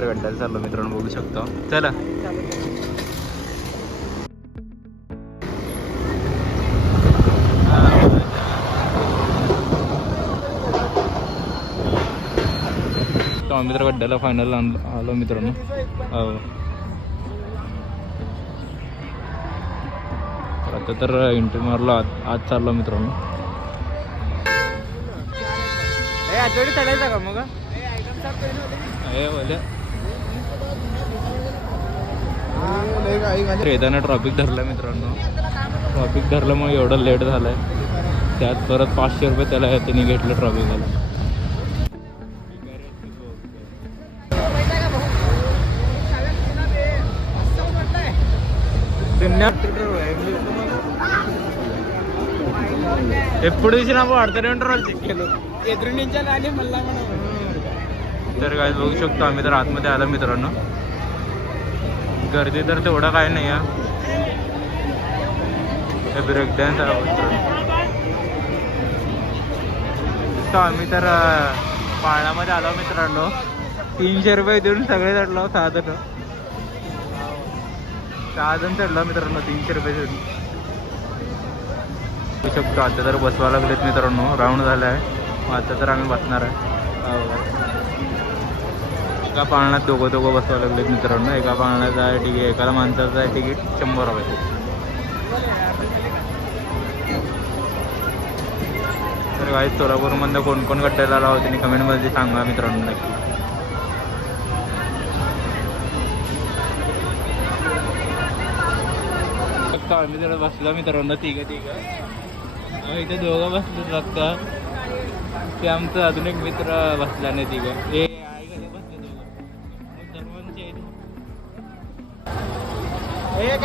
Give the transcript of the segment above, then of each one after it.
तर गड्ड्याला चाललो मित्रांनो बघू शकतो. चला. आम्ही तर गड्ड्याला फायनल आलो मित्रांनो. हो. तर आता तर एंट्री मारलो आज चाललो मित्रांनो. आठवडी चढायचा का मग? हे बोले येताना ट्रॉफिक धरलं मित्रांनो ट्रॉफिक धरल्यामुळे एवढं लेट झालंय त्यात परत पाचशे रुपये त्याला त्यांनी घेतलं ट्रॉफिकला ఎప్పుడు చూసినా వాడుతూనే ఉంటారు వాళ్ళు చిక్కేలు ఎదురు నుంచి రాలే మళ్ళా మనం तर काय बघू शकतो आम्ही तर आतमध्ये आलो मित्रांनो गर्दी तर तेवढं काय नाही आहे हे ब्रेक डॅन्स आहे आम्ही तर पाण्यामध्ये पाळण्यामध्ये आलो मित्रांनो. तीनशे रुपये देऊन सगळे चढलो सहा जण सहा जण चढलो मित्रांनो तीनशे रुपये देऊन. शकतो आता तर बसवा लागलेत मित्रांनो. राऊंड झाला आहे आता तर आम्ही बसणार आहे. हो. एका पाळण्यात दोघं दोघं बसवा लागलेत मित्रांनो. एका पाळण्याचं आहे तिकीट एका माणसाचं आहे तिकीट शंभर रुपये. तर काही सोलापूरमधनं कोण कोण गड्ड्याला आला होते कमेंटमध्ये सांगा मित्रांनो नक्की. फक्त आम्ही जरा बसला मित्रांनो तिघं तिघं. इथे दोघं बसलो लागतं ते आमचं अजून एक मित्र बसला नाही तिघं.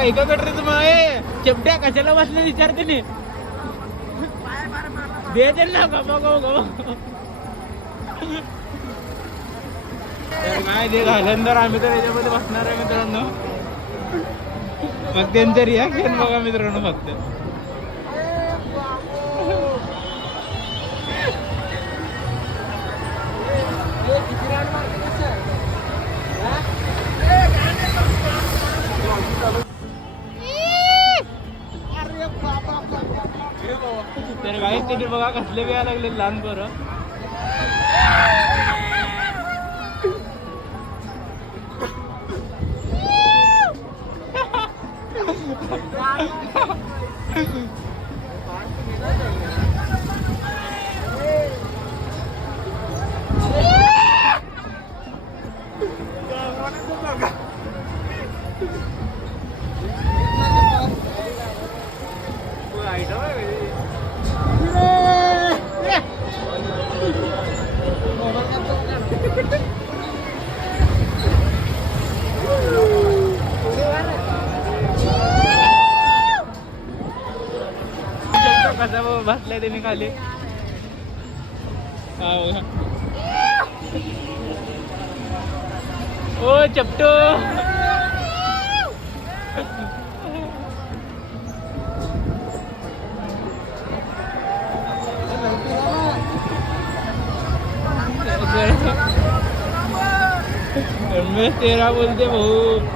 एका काही मग ए कशाला बसले विचारते नी. दे दे ना गबा गो गो तर काय ते झाल्यानंतर आम्ही तर याच्यामध्ये बसणार आहे मित्रांनो. मग त्यांचं रिॲक्शन बघा मित्रांनो फक्त. काही त्यांनी बघा कसले वेळा लागले लहान पोरं. हा बघा. ओ चपटो. तेरा बोलते भाऊ.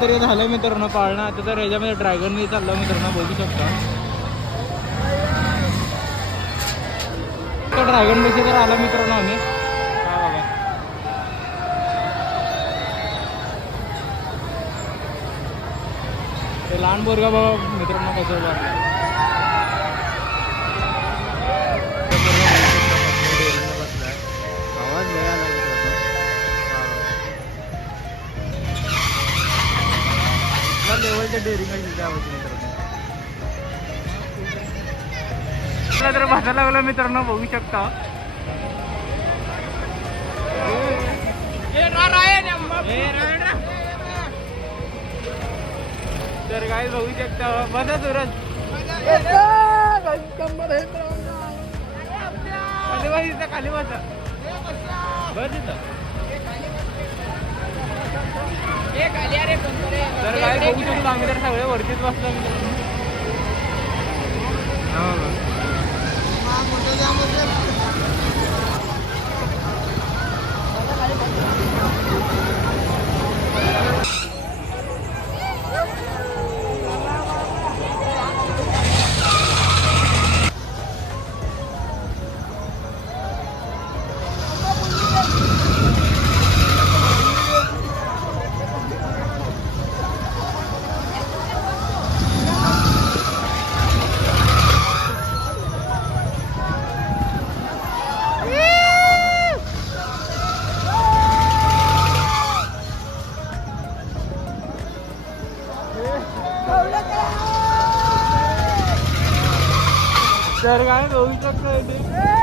तरी झालं मित्रांनो पाळणं. आता तर याच्यामध्ये ड्रॅगन चाललं मित्रांनो बघू शकता. तर ड्रॅगन बशी तर आला मित्रांनो आम्ही. हा बाबा. ते लहान बोरगा बाबा मित्रांनो कसं वाटलं बसायला लागला मित्रांनो बघू शकता. तर काय बघू शकता. बसा सुरज. खाली बस खाली बसा. तरी. तर काय बघू शकतो आम्ही तर सगळे वरतीच बसलो. मित्रांनो. हो का? तर काय बघू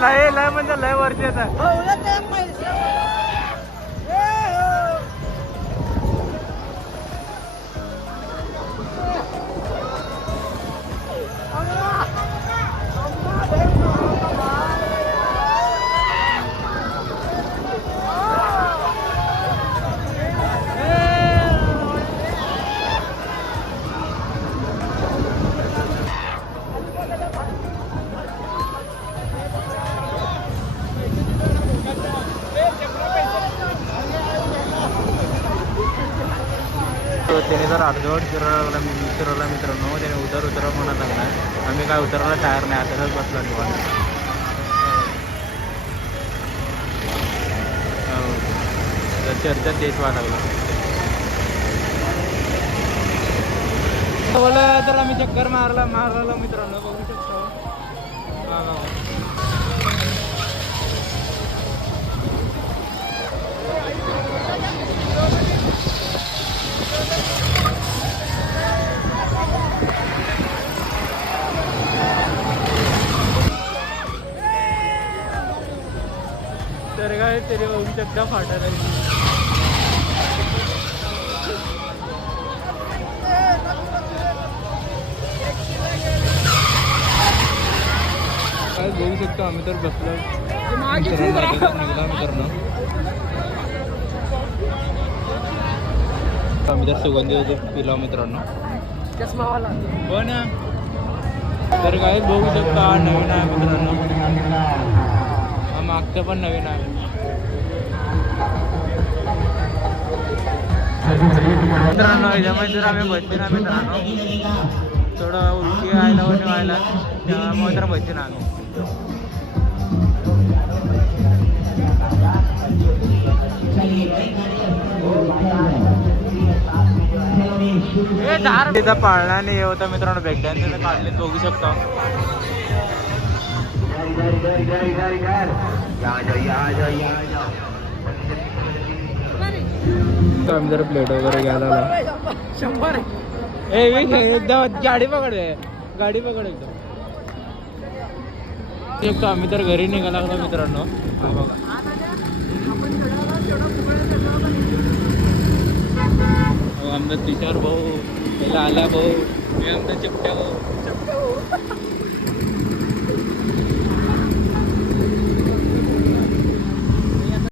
लय लय म्हणजे लय वरती येत. हो, तर अर्धवट फिरवला मी फिरवला मित्रांनो. त्याने उतर उतरव म्हणत लागला आम्ही काय उतरायला तयार नाही. आताच बसलो निवांत हो. तर चर्चा तेच व्हायला लागला तर आम्ही चक्कर मारला मारला मित्रांनो. बघू शकतो. तर बघू शकता फाटा काय बघू शकतो आम्ही तर बसलो. आता तर आम्ही तर सुगंधी पिलो मित्रांनो. पण तर काय बघू शकता हा नवीन आहे मित्रांनो. हा मागचं पण नवीन आहे. मित्रांनो याच्यामध्ये जर आम्ही बसते ना मित्रांनो. थोडं उलटी व्हायला वगैरे व्हायला त्यामुळे तर बसते ना आम्ही हे दार तिथं पाळणा नाही हे होता मित्रांनो. ब्रेक डॅन्स तिथं काढले बघू शकता. आम्ही जर प्लेट वगैरे घ्यायला आलो. शंभर ए एकदम गाडी पकड. गाडी पकड एकदम. आम्ही तर घरी निघाला लागलो मित्रांनो. हा बघा. आमचा तुषार भाऊ पहिला आला भाऊ. हे आमचा चिपट्या भाऊ.